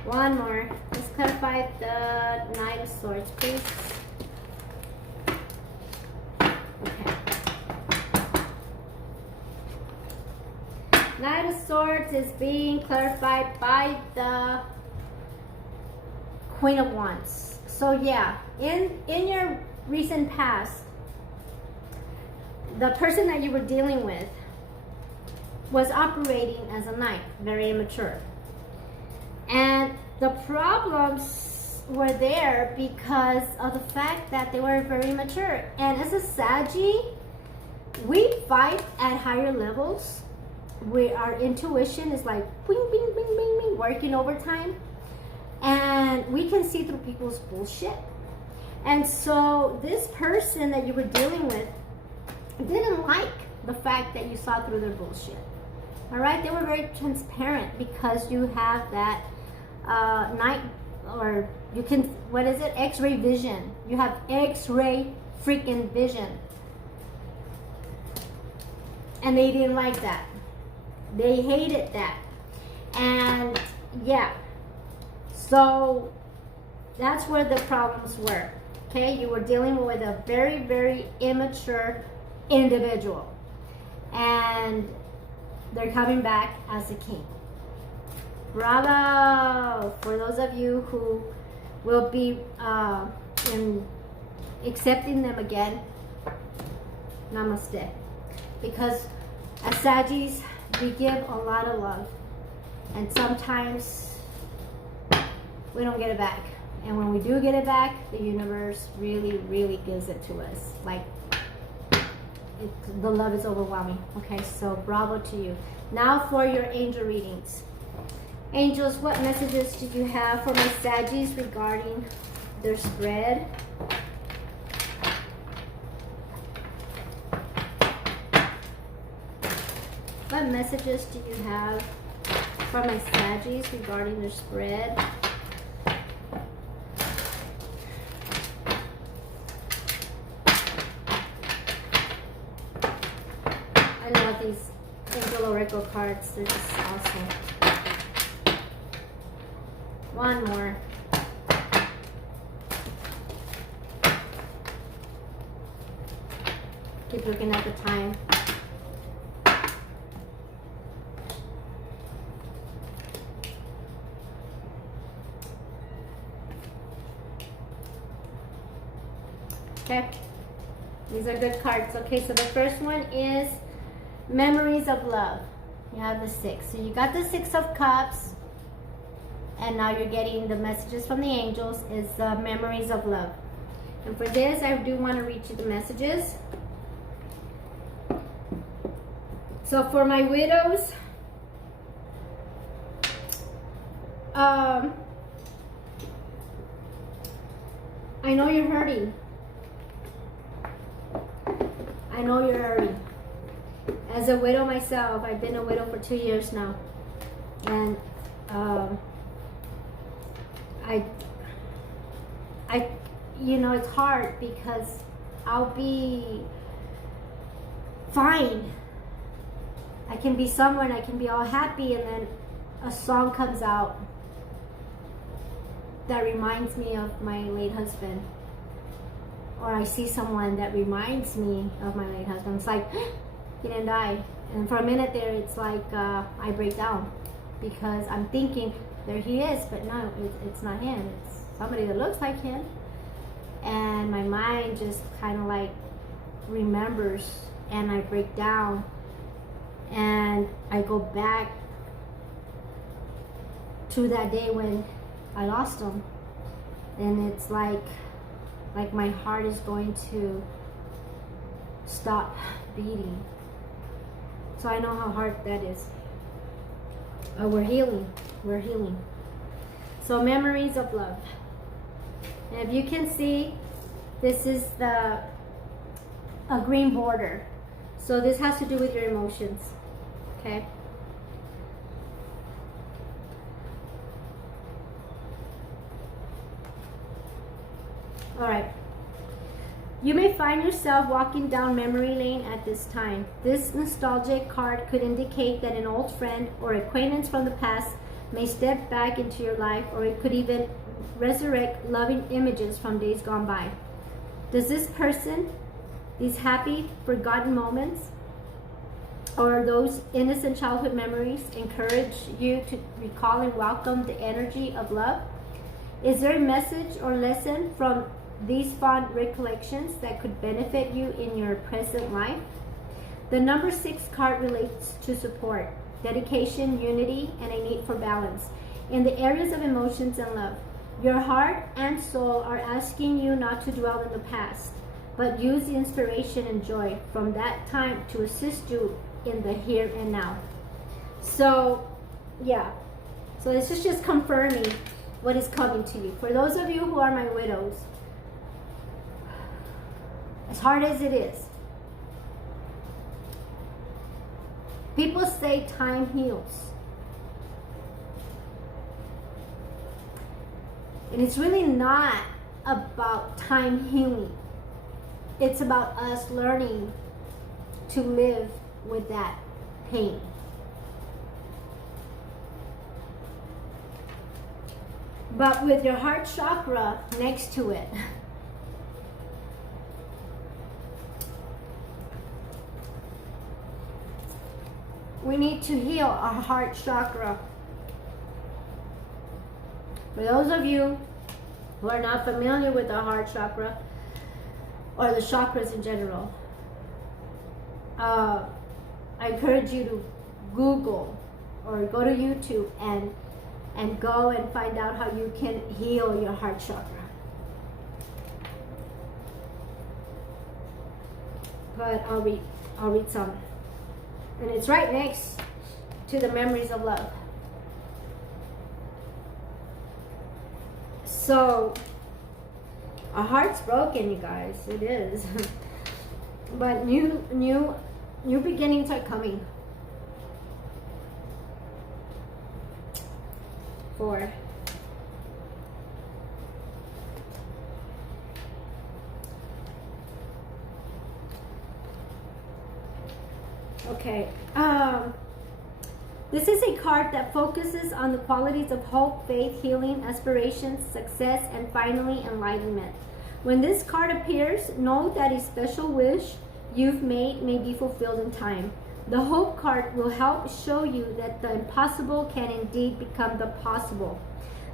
One more. Let's clarify the Knight of Swords, please. Okay. Knight of Swords is being clarified by the Queen of Wands. So yeah, in your recent past, the person that you were dealing with was operating as a knight, very immature. And the problems were there because of the fact that they were very mature. And as a Saggy, we fight at higher levels. Our intuition is like bing, bing, bing, bing, bing, working overtime. And we can see through people's bullshit. And so this person that you were dealing with didn't like the fact that you saw through their bullshit. All right, they were very transparent because you have that night, or you can, what is it, X-ray vision. You have X-ray freaking vision. And they didn't like that. They hated that. And yeah, so that's where the problems were. Okay, you were dealing with a very, very immature individual, and they're coming back as a king. Bravo for those of you who will be in accepting them again. Namaste. Because as Saggies, we give a lot of love, and sometimes we don't get it back. And when we do get it back, the universe really, really gives it to us. Like, the love is overwhelming. Okay, so bravo to you. Now for your angel readings. Angels, what messages did you have for my Saggies regarding their spread? What messages do you have for my Saggies regarding their spread? I love these Angel Oracle cards. They're just awesome. One more. Keep looking at the time. Okay, these are good cards. Okay, so the first one is Memories of Love. You have the 6. So you got the 6 of Cups, and now you're getting the messages from the angels is Memories of Love. And for this, I do want to read you the messages. So for my widows, I know you're hurting. I know you're hurting. As a widow myself, I've been a widow for 2 years now. And you know, it's hard because I'll be fine. I can be somewhere and I can be all happy, and then a song comes out that reminds me of my late husband. Or I see someone that reminds me of my late husband. It's like, he didn't die. And for a minute there, it's like I break down because I'm thinking, there he is, but no, it's not him. It's somebody that looks like him. And my mind just kind of like remembers, and I break down, and I go back to that day when I lost him. And it's like my heart is going to stop beating. So I know how hard that is. Oh, we're healing. We're healing. So Memories of Love. And if you can see, this is a green border. So this has to do with your emotions. Okay? All right. You may find yourself walking down memory lane at this time. This nostalgic card could indicate that an old friend or acquaintance from the past may step back into your life, or it could even resurrect loving images from days gone by. Does this person, these happy, forgotten moments, or those innocent childhood memories encourage you to recall and welcome the energy of love? Is there a message or lesson from these fond recollections that could benefit you in your present life? The number 6 card relates to support, dedication, unity, and a need for balance in the areas of emotions and love. Your heart and soul are asking you not to dwell in the past, but use the inspiration and joy from that time to assist you in the here and now. So, yeah. So this is just confirming what is coming to you. For those of you who are my widows, as hard as it is, people say time heals. And it's really not about time healing. It's about us learning to live with that pain. But with your heart chakra next to it, we need to heal our heart chakra. For those of you who are not familiar with the heart chakra or the chakras in general, I encourage you to Google or go to YouTube and go and find out how you can heal your heart chakra. But I'll read some. And it's right next to the memories of love. So, our heart's broken, you guys. It is. But new beginnings are coming. 4. Okay. This is a card that focuses on the qualities of hope, faith, healing, aspirations, success, and finally enlightenment. When this card appears, know that a special wish you've made may be fulfilled in time. The hope card will help show you that the impossible can indeed become the possible.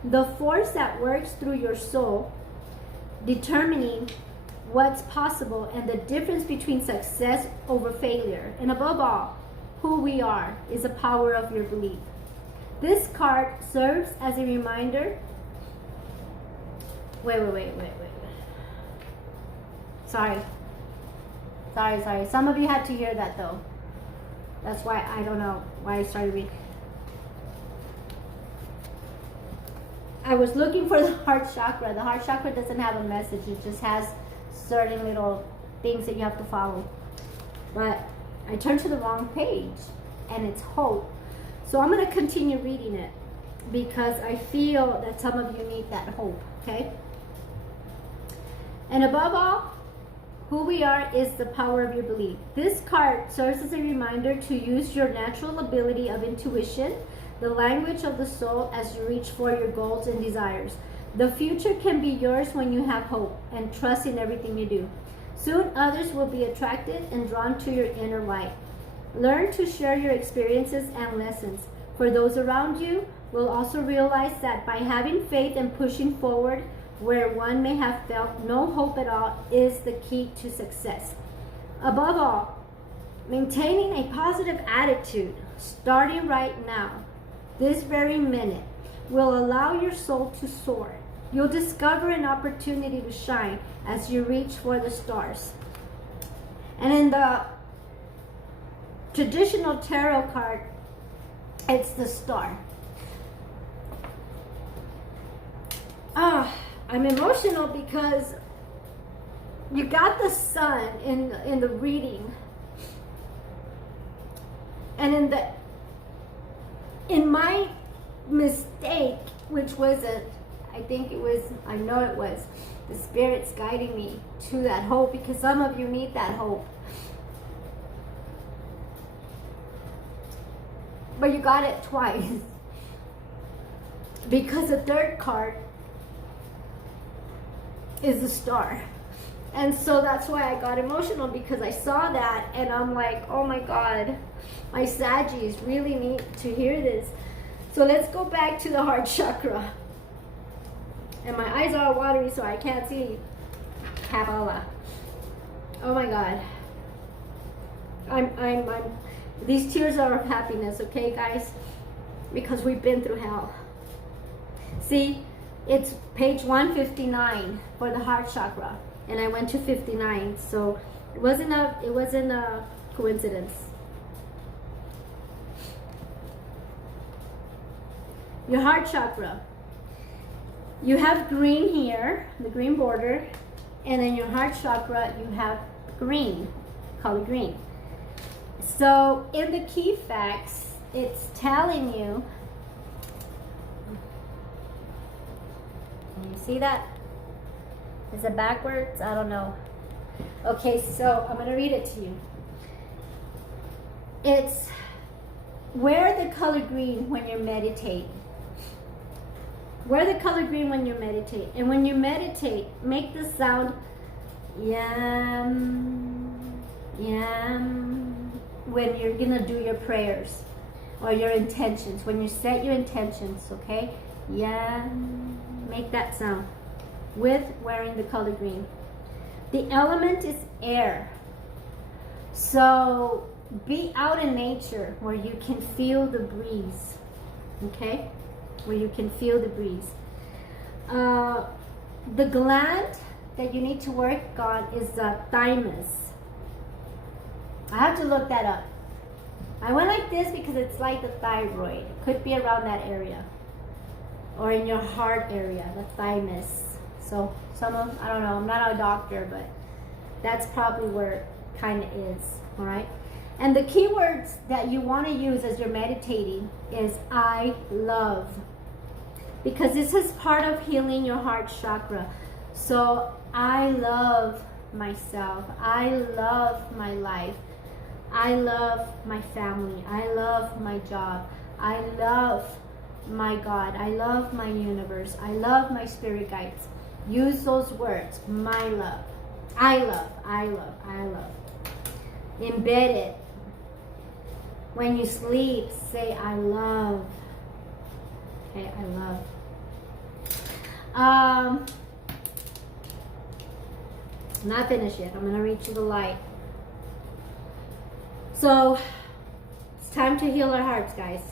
The force that works through your soul, determining what's possible and the difference between success over failure, and above all, who we are, is the power of your belief. This card serves as a reminder. Wait. Sorry. Some of you had to hear that though. That's why I don't know why I started reading. I was looking for the heart chakra. The heart chakra doesn't have a message. It just has certain little things that you have to follow. But I turned to the wrong page, and it's hope. So I'm going to continue reading it because I feel that some of you need that hope, okay? And above all, who we are is the power of your belief. This card serves as a reminder to use your natural ability of intuition, the language of the soul, as you reach for your goals and desires. The future can be yours when you have hope and trust in everything you do. Soon others will be attracted and drawn to your inner light. Learn to share your experiences and lessons, for those around you will also realize that by having faith and pushing forward where one may have felt no hope at all is the key to success. Above all, maintaining a positive attitude, starting right now, this very minute, will allow your soul to soar. You'll discover an opportunity to shine as you reach for the stars. And in the traditional tarot card, it's the star. I'm emotional because you got the sun in the reading, and in my mistake, which wasn't, I know it was the spirits guiding me to that hope, because some of you need that hope. But you got it twice. Because the third card is the star. And so that's why I got emotional, because I saw that and I'm like, oh my God, my Saggies really need to hear this. So let's go back to the heart chakra. And my eyes are watery so I can't see Kabbalah. Oh my God. I'm these tears are of happiness, okay guys? Because we've been through hell. See, it's page 159 for the heart chakra, and I went to 59, so it wasn't a coincidence. Your heart chakra. You have green here, the green border, and then your heart chakra you have green, color green. So in the key facts, it's telling you, can you see that? Is it backwards? I don't know. Okay, so I'm going to read it to you. It's wear the color green when you're meditating. Wear the color green when you meditate. And when you meditate, make the sound yam, yam, when you're going to do your prayers or your intentions. When you set your intentions, okay? Yam, make that sound with wearing the color green. The element is air. So be out in nature where you can feel the breeze, okay? Where you can feel the breeze. The gland that you need to work on is the thymus. I have to look that up. I went like this because it's like the thyroid. It could be around that area. Or in your heart area, the thymus. So I don't know, I'm not a doctor, but that's probably where it kind of is, all right? And the keywords that you want to use as you're meditating is I love. because this is part of healing your heart chakra. So I love myself. I love my life. I love my family. I love my job. I love my God. I love my universe. I love my spirit guides. Use those words. My love. I love. I love. I love. Embed it. When you sleep, say I love. Okay, I love. Not finished yet. I'm going to read you the light. So, it's time to heal our hearts, guys.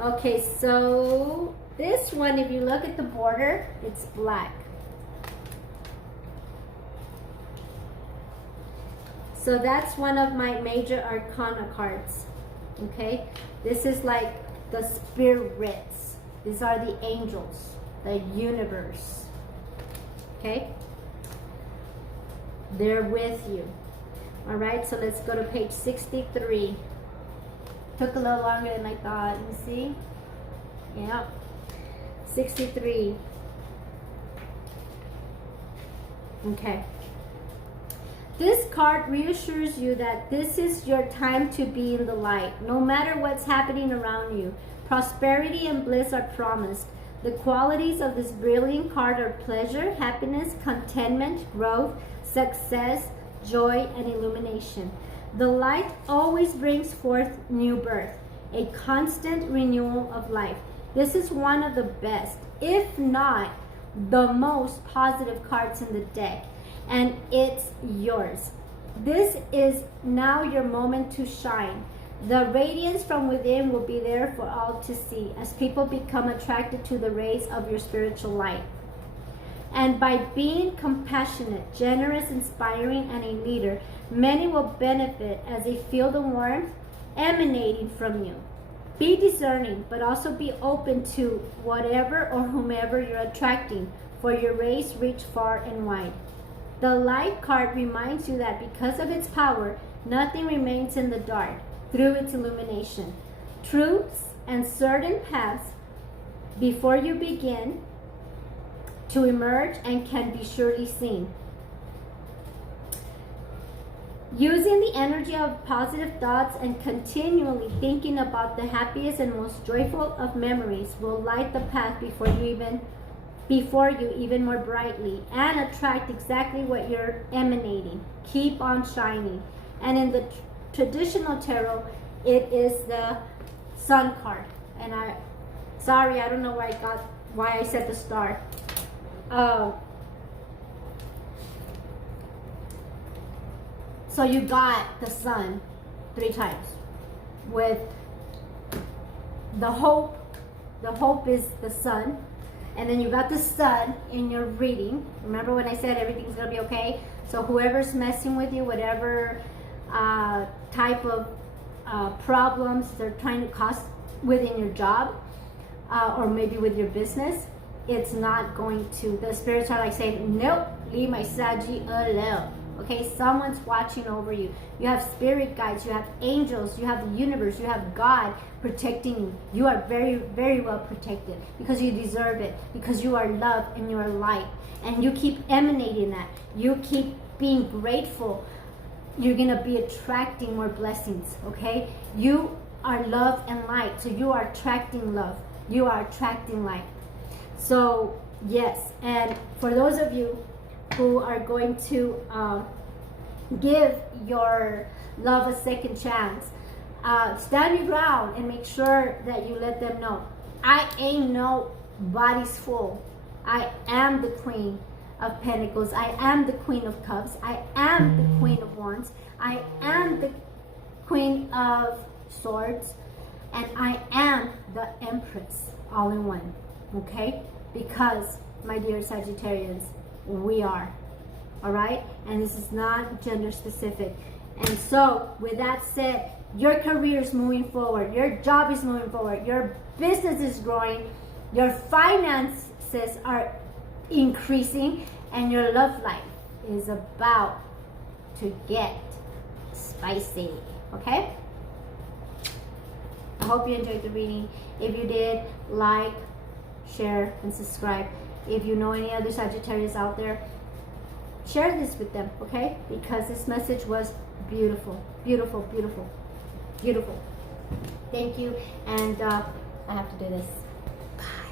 Okay, so this one, if you look at the border, it's black. So that's one of my major arcana cards. Okay, this is like the spirits. These are the angels, the universe. Okay, they're with you. All right, so let's go to page 63. Took a little longer than I thought. You see? Yeah. 63. Okay. This card reassures you that this is your time to be in the light. No matter what's happening around you, prosperity and bliss are promised. The qualities of this brilliant card are pleasure, happiness, contentment, growth, success, joy, and illumination. The light always brings forth new birth, a constant renewal of life. This is one of the best, if not the most positive cards in the deck, and it's yours. This is now your moment to shine. The radiance from within will be there for all to see as people become attracted to the rays of your spiritual light. And by being compassionate, generous, inspiring, and a leader, many will benefit as they feel the warmth emanating from you. Be discerning, but also be open to whatever or whomever you're attracting, for your rays reach far and wide. The light card reminds you that because of its power, nothing remains in the dark through its illumination. Truths and certain paths before you begin to emerge and can be surely seen. Using the energy of positive thoughts and continually thinking about the happiest and most joyful of memories will light the path before you even more brightly and attract exactly what you're emanating. Keep on shining. And in the traditional tarot, it is the Sun card. And I don't know why I said the star. So you got the Sun 3 times with the hope. The hope is the Sun, and then you got the Sun in your reading. Remember when I said everything's gonna be okay? So whoever's messing with you, whatever type of problems they're trying to cause within your job or maybe with your business, it's not going to. The spirits are like saying, nope, leave my Saggy alone. Okay, someone's watching over you. You have spirit guides, you have angels, you have the universe, you have God protecting you. You are very, very well protected because you deserve it, because you are love and you are light. And you keep emanating that. You keep being grateful. You're going to be attracting more blessings, okay? You are love and light, so you are attracting love. You are attracting light. So, yes, and for those of you who are going to give your love a second chance, stand your ground and make sure that you let them know, I ain't nobody's fool. I am the Queen of Pentacles. I am the Queen of Cups. I am the Queen of Wands. I am the Queen of Swords. And I am the Empress all in one. Okay? Because, my dear Sagittarians, we are. Alright? And this is not gender specific. And so, with that said, your career is moving forward. Your job is moving forward. Your business is growing. Your finances are increasing. And your love life is about to get spicy. Okay? I hope you enjoyed the reading. If you did, like, share, and subscribe. If you know any other Sagittarius out there, share this with them, okay? Because this message was beautiful, beautiful, beautiful, beautiful. Thank you, and I have to do this. Bye.